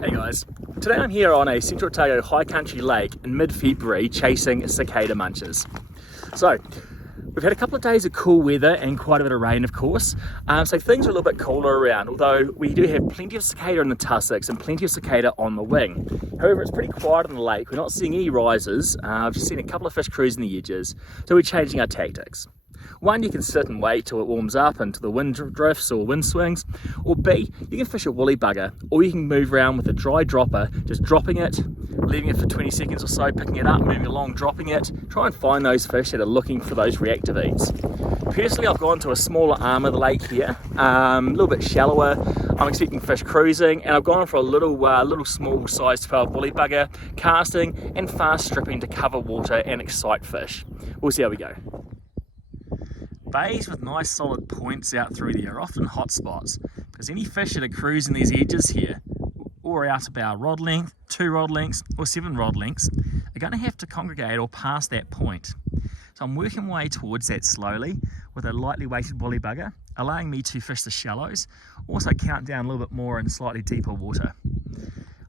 Hey guys, today I'm here on a Central Otago high country lake in mid-February chasing cicada munchers. So, we've had a couple of days of cool weather and quite a bit of rain of course, so things are a little bit cooler around, although we do have plenty of cicada in the tussocks and plenty of cicada on the wing. However, it's pretty quiet on the lake, we're not seeing any rises, I've just seen a couple of fish cruising the edges, so we're changing our tactics. One, you can sit and wait till it warms up until the wind drifts or wind swings, or B, you can fish a woolly bugger, or you can move around with a dry dropper, just dropping it, leaving it for 20 seconds or so, picking it up, moving along, dropping it, try and find those fish that are looking for those reactive eats. Personally, I've gone to a smaller arm of the lake here, a little bit shallower. I'm expecting fish cruising, and I've gone for a little small size 12 woolly bugger, casting and fast stripping to cover water and excite fish. We'll see how we go. Bays with nice solid points out through there are often hot spots because any fish that are cruising these edges here or out about rod length, 2 rod lengths or 7 rod lengths are going to have to congregate or pass that point. So I'm working my way towards that slowly with a lightly weighted woolly bugger, allowing me to fish the shallows, also count down a little bit more in slightly deeper water.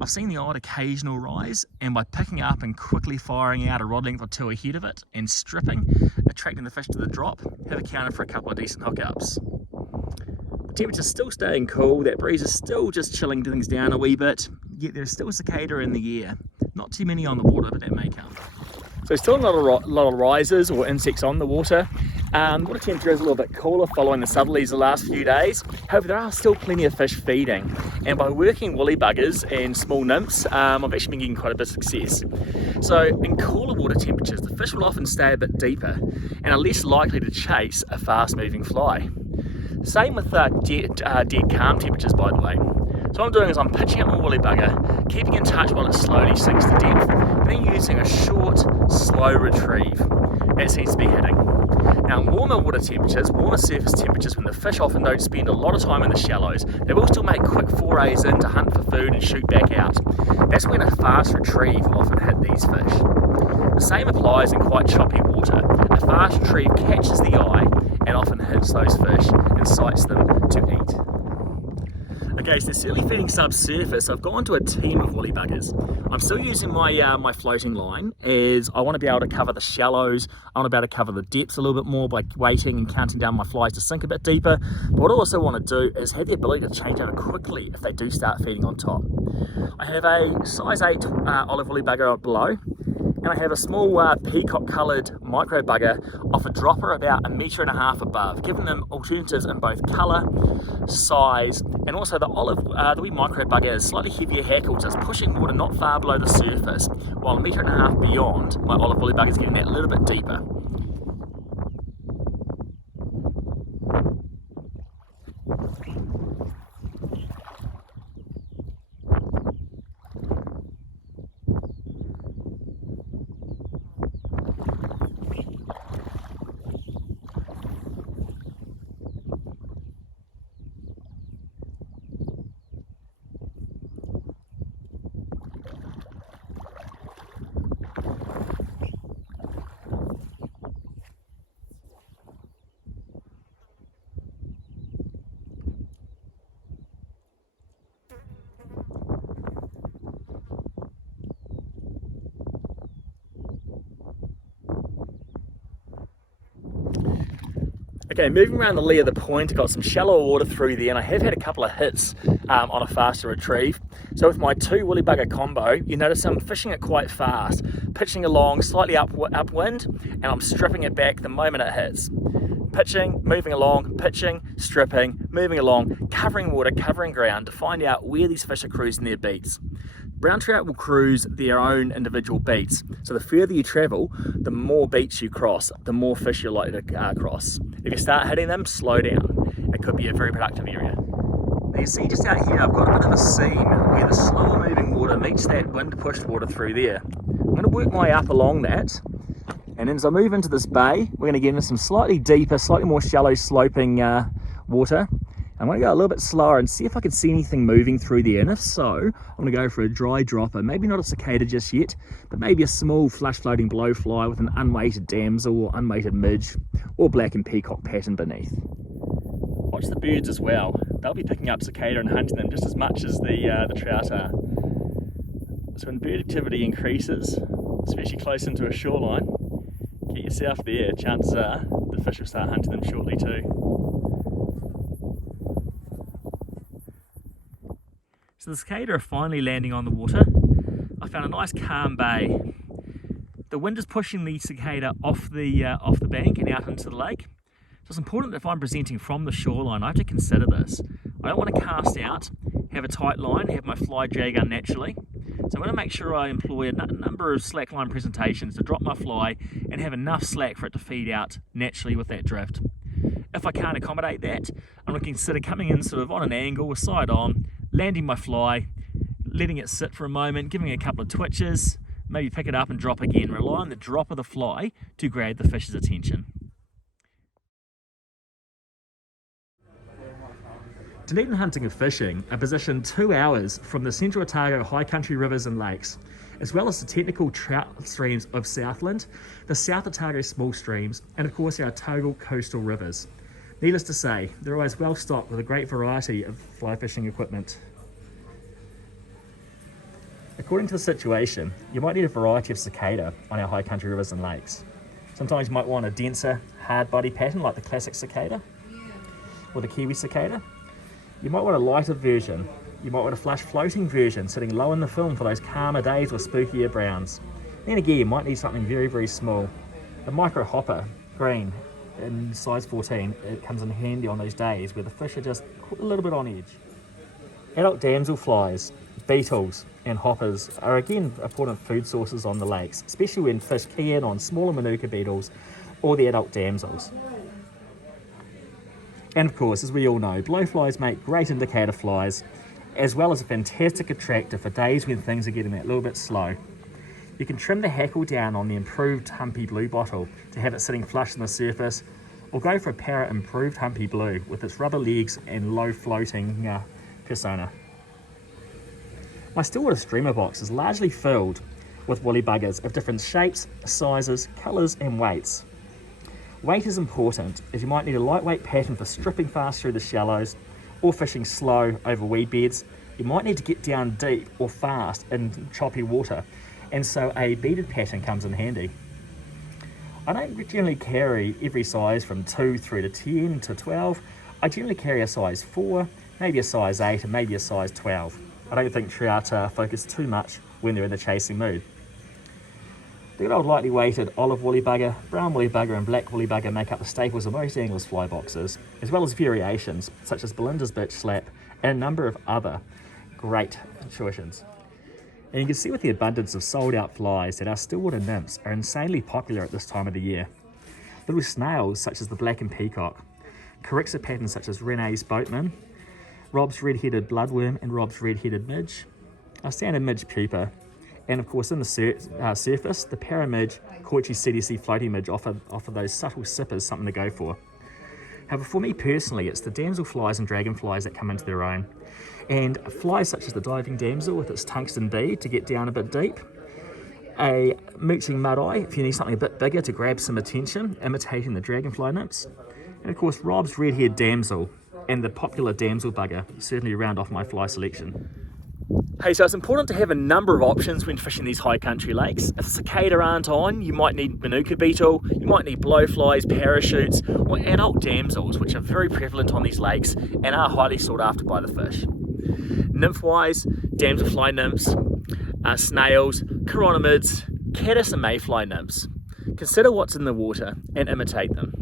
I've seen the odd occasional rise, and by picking up and quickly firing out a rod length or 2 ahead of it and stripping, attracting the fish to the drop, have accounted for a couple of decent hookups. The temperature's still staying cool, that breeze is still just chilling things down a wee bit, yet there's still a cicada in the air. Not too many on the water, but that may come. So still not a lot of rises or insects on the water. Water temperature is a little bit cooler following the southerlies the last few days. However, there are still plenty of fish feeding. And by working woolly buggers and small nymphs, I've actually been getting quite a bit of success. So in cooler water temperatures, the fish will often stay a bit deeper and are less likely to chase a fast moving fly. Same with dead calm temperatures, by the way. So what I'm doing is I'm pitching up my woolly bugger, keeping in touch while it slowly sinks to depth, and then using a short, slow retrieve. That seems to be hitting. Now in warmer water temperatures, warmer surface temperatures, when the fish often don't spend a lot of time in the shallows, they will still make quick forays in to hunt for food and shoot back out. That's when a fast retrieve will often hit these fish. The same applies in quite choppy water. A fast retrieve catches the eye and often hits those fish and incites them to eat. Okay, so they're certainly feeding subsurface. I've gone to a team of woolly buggers. I'm still using my floating line as I want to be able to cover the shallows. I want to be able to cover the depths a little bit more by waiting and counting down my flies to sink a bit deeper. But what I also want to do is have the ability to change over quickly if they do start feeding on top. I have a size 8 olive woolly bugger below, and I have a small peacock coloured micro bugger off a dropper about 1.5 meters above, giving them alternatives in both colour, size, and also the wee micro bugger is slightly heavier hackles, so it's pushing water not far below the surface, while 1.5 meters beyond, my olive woolly bugger is getting that a little bit deeper. Okay, moving around the lee of the point, I've got some shallower water through there, and I have had a couple of hits on a faster retrieve. So with my 2 woolly bugger combo, you notice I'm fishing it quite fast, pitching along slightly upwind, and I'm stripping it back the moment it hits. Pitching, moving along, pitching, stripping, moving along, covering water, covering ground to find out where these fish are cruising their beats. Brown trout will cruise their own individual beats, so the further you travel, the more beats you cross, the more fish you're likely to cross. If you start hitting them, slow down. It could be a very productive area. Now you see just out here, I've got a bit of a seam where the slower moving water meets that wind pushed water through there. I'm going to work my way up along that, and then as I move into this bay, we're going to get into some slightly deeper, slightly more shallow sloping water. I'm going to go a little bit slower and see if I can see anything moving through there, and if so, I'm going to go for a dry dropper, maybe not a cicada just yet, but maybe a small flush floating blowfly with an unweighted damsel or unweighted midge, or black and peacock pattern beneath. Watch the birds as well. They'll be picking up cicada and hunting them just as much as the trout are. So when bird activity increases, especially close into a shoreline, get yourself there, chances are the fish will start hunting them shortly too. So the cicada are finally landing on the water. I found a nice calm bay. The wind is pushing the cicada off the bank and out into the lake. So it's important that if I'm presenting from the shoreline, I have to consider this. I don't want to cast out, have a tight line, have my fly drag unnaturally. So I want to make sure I employ a number of slackline presentations to drop my fly and have enough slack for it to feed out naturally with that drift. If I can't accommodate that, I'm going to consider coming in sort of on an angle, with side on, landing my fly, letting it sit for a moment, giving it a couple of twitches, maybe pick it up and drop again. Rely on the drop of the fly to grab the fish's attention. Dunedin Hunting and Fishing are positioned 2 hours from the Central Otago high country rivers and lakes, as well as the technical trout streams of Southland, the South Otago small streams, and of course our Otago coastal rivers. Needless to say, they're always well stocked with a great variety of fly fishing equipment. According to the situation, you might need a variety of cicada on our high country rivers and lakes. Sometimes you might want a denser, hard body pattern like the classic cicada or the kiwi cicada. You might want a lighter version. You might want a flush floating version sitting low in the film for those calmer days with spookier browns. Then again, you might need something very, very small. A micro hopper, green, in size 14, it comes in handy on those days where the fish are just a little bit on edge. Adult damselflies, beetles and hoppers are again important food sources on the lakes, especially when fish key in on smaller manuka beetles or the adult damsels. And of course, as we all know, blowflies make great indicator flies, as well as a fantastic attractor for days when things are getting that little bit slow. You can trim the hackle down on the improved Humpy Blue bottle to have it sitting flush on the surface, or go for a Para improved Humpy Blue with its rubber legs and low floating persona. My stillwater streamer box is largely filled with woolly buggers of different shapes, sizes, colours and weights. Weight is important, as you might need a lightweight pattern for stripping fast through the shallows or fishing slow over weed beds. You might need to get down deep or fast in choppy water, and so a beaded pattern comes in handy. I don't generally carry every size from 2 through to 10 to 12. I generally carry a size 4, maybe a size 8 and maybe a size 12. I don't think trout focus too much when they're in the chasing mood. The good old lightly weighted olive woolly bugger, brown woolly bugger and black woolly bugger make up the staples of most anglers' fly boxes, as well as variations such as Belinda's Bitch Slap and a number of other great choices. And you can see with the abundance of sold out flies that our stillwater nymphs are insanely popular at this time of the year. Little snails such as the black and peacock, Corixa patterns such as Renee's boatman, Rob's red-headed bloodworm and Rob's red-headed midge, our standard midge pupa, and of course in the surface, the para midge, Koichi CDC floating midge offer those subtle sippers something to go for. However, for me personally, it's the damselflies and dragonflies that come into their own. And flies such as the diving damsel with its tungsten bead to get down a bit deep, a mooching mud-eye if you need something a bit bigger to grab some attention, imitating the dragonfly nymphs, and of course Rob's red-haired damsel and the popular damsel bugger certainly round off my fly selection. Hey, so it's important to have a number of options when fishing these high country lakes. If cicada aren't on, you might need manuka beetle, you might need blowflies, parachutes, or adult damsels, which are very prevalent on these lakes and are highly sought after by the fish. Nymph-wise, damselfly nymphs, snails, chironomids, caddis and mayfly nymphs. Consider what's in the water and imitate them.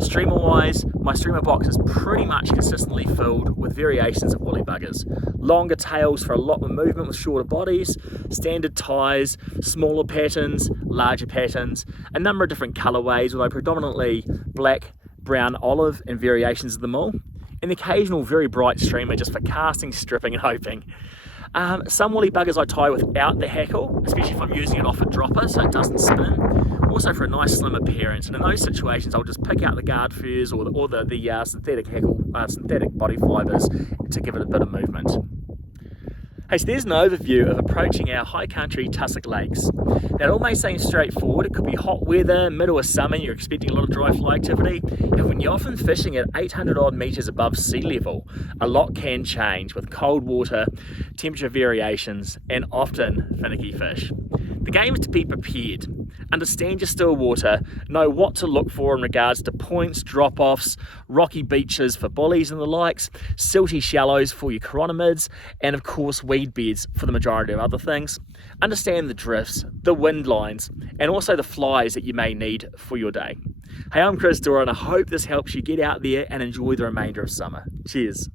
Streamer-wise, my streamer box is pretty much consistently filled with variations of woolly buggers. Longer tails for a lot more movement with shorter bodies, standard ties, smaller patterns, larger patterns, a number of different colourways, although predominantly black, brown, olive and variations of them all, and the occasional very bright streamer just for casting, stripping and hoping. Some woolly buggers I tie without the hackle, especially if I'm using it off a dropper so it doesn't spin. Also for a nice slim appearance, and in those situations I'll just pick out the guard furs or the synthetic hackle, synthetic body fibres to give it a bit of movement. Hey, so there's an overview of approaching our high country tussock lakes. Now, it all may seem straightforward. It could be hot weather, middle of summer, you're expecting a lot of dry fly activity. And when you're often fishing at 800 odd metres above sea level, a lot can change with cold water, temperature variations, and often finicky fish. The game is to be prepared. Understand your still water, know what to look for in regards to points, drop-offs, rocky beaches for bullies and the likes, silty shallows for your chironomids, and of course weed beds for the majority of other things. Understand the drifts, the wind lines, and also the flies that you may need for your day. Hey, I'm Chris Dore, and I hope this helps you get out there and enjoy the remainder of summer. Cheers.